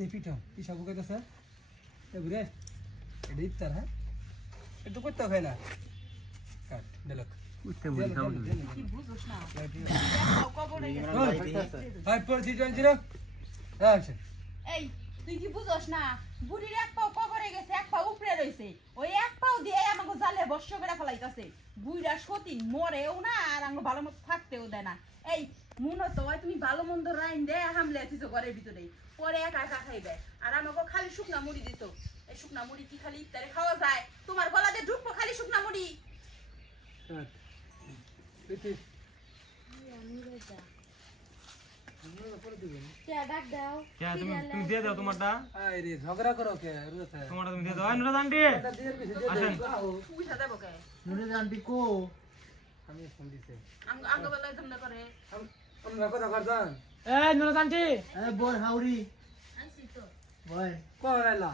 দে কি পিঠা বুকাইতেছে এ বুড়ে এটা ইফতার হ্যাঁ? এটা তো করতে হয় না। কাট দেলক আচ্ছা তুই কি বুঝোস না? বুড়ির এক পাও কবরে গেছে এক পাও উপরে রইছে ওই এক পাও দিয়ে বর্ষ করে ফেলাইতাছে। বুইরা সতী মরেও না আর আমাকে ভালো মতো থাকতেও দেয় না। এই মনে তো হয় তুমি ভালো মন্দ রাইন দে হামলে দিছো ঘরের ভিতরে পরে একা একা খাইবে। আর আমাকে খালি শুকনা মুড়ি দিত এই শুকনা মুড়ি কি খালি ইফতারে খাওয়া যায়? তোমার গলাতে ঢুকবো খালি শুকনা মুড়ি। তুমি তুমি দিয়ে দাও তোমারটা। ঝগড়া করো কে? তোমারটা তুমি দিয়ে দাও। নুরা আন্টি। আসেন। পয়সা দেবো কে? আমি ফোন দিছে। আঙ্গ বেলায় তোমরা করে। আমরা কথা করতাম এই নুরা আন্টি। এ বল হাউরি। আনছি তো। বল